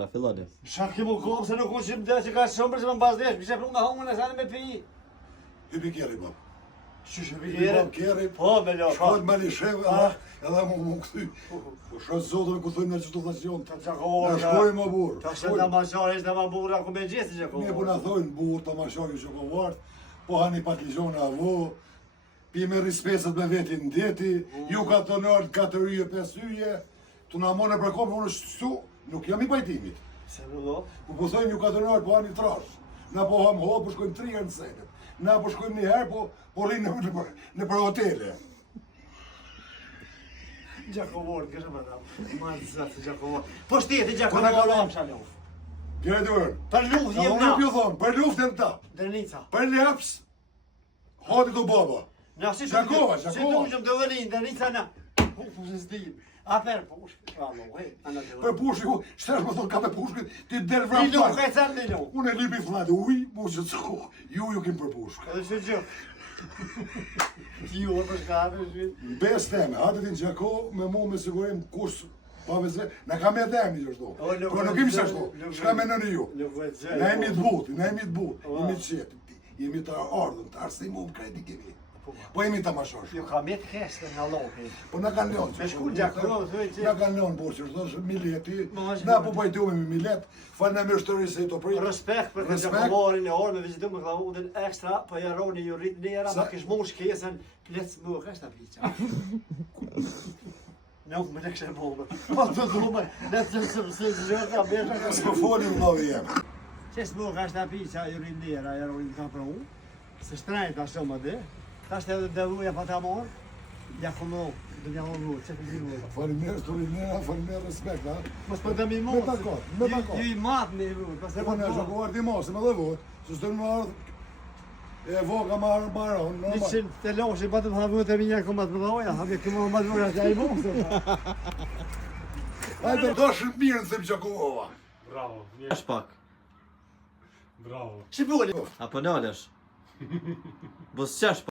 Ta filloni. Shaki mu kohë se nuk unë që më dhe që ka shumë për që më mbazdesh, më shepru nga hongën e sanë me pi. Hypi kjeri, bab. Shush e Hypi bab kjeri, Po, me lo, po. shkojt me lishev edhe mu këthy. Po shkojt zotën ku thujnë në qëtu thacion. Ta qakohor, Na shkojnë më burë. Ta shetë në maqare, ishte më burra ku me gjithë që Ne po na thojnë burë të mashaki që kovart, po hani patligjone avo, pi me rispeset me vetin deti, ju ka të nërë 4 yje, 5 yje, të na mone për kopë, unë shtu, nuk jam i pajtimit. Se në do? Po thojnë ju ka të nërë, po hani trash. Na po ham ho, po shkojmë 3 herë në senet. Na po shkojmë një herë, po rinë në për hotele. Gjakovor, kështë më dam. Ma të zëtë, Gjakovor. Po shteti, Po na Gjakovor, ka am shalov. Kjeri të vërë. Për luft, jem Unë na. ju thonë, për luftën ta, Dërnica. për laps, hati të baba. Na si Gjakova, Si Gjakova. du që më të vërin, Dërnica na. Po se s'dim. Afer, po Për pushki, shtesh më thonë ka me pushki, ti del vram Lilu, flatë. ka e cërë Lilu. Unë e lipi flatë, uj, mu që të shko, ju kim për pushk. Edhe që gjë. Ju, për shkate, shvitë. Bes teme, hati ti në gjako, me mu me sigurim kush, pa vëzve, në ka me demi që shto. Po nuk im shashto, shka me nëni ju. Ne jemi të buti, ne jemi të buti, jemi të qetë, jemi të ardhën, të arsim u më kredi kemi. Po jemi të mashosh. Ju ka me të keshtë në lopi. Po na kanë lënë. Me shku Gjakov, thuj që... Na kanë lënë borë që është mileti, është na po pajtume me milet, falë në mështëri se i të pritë. Respekt për të Gjakovorin e orë me vizitu me këta udin ekstra, po jaroni ju rritë njera, ma kish mu shkesën, plec më kështë ta piqa. Nuk me në kështë e bollë. Po të dhume, në të se zhërë ka besha. S'po folim vëllai jam. Qes më kështë ta piqa, ju rritë njera, jaroni ka për u. Se shtrajt ashtë më dhe. Ta shte edhe dëvuja pa ta morë. Ja këmë do një orë, që të një orë. Faleminderit turinera, faleminderit respekt, ha. Mos për dëmi Me mos. takot, me takot. Ju i matë me i vërë, pas e Po ne shokuar ti mos, më dhe vot, se s'do më ardh e voga marr baron, normal. 100 të loshi, pa të më havë të minja këmë të më dhoja, habi këmë më të vërë, që a i mosë. Hajde do mirë në them Gjakova. Bravo, Është pak. bravo. Që bëllë? Apo nalesh? Bos qash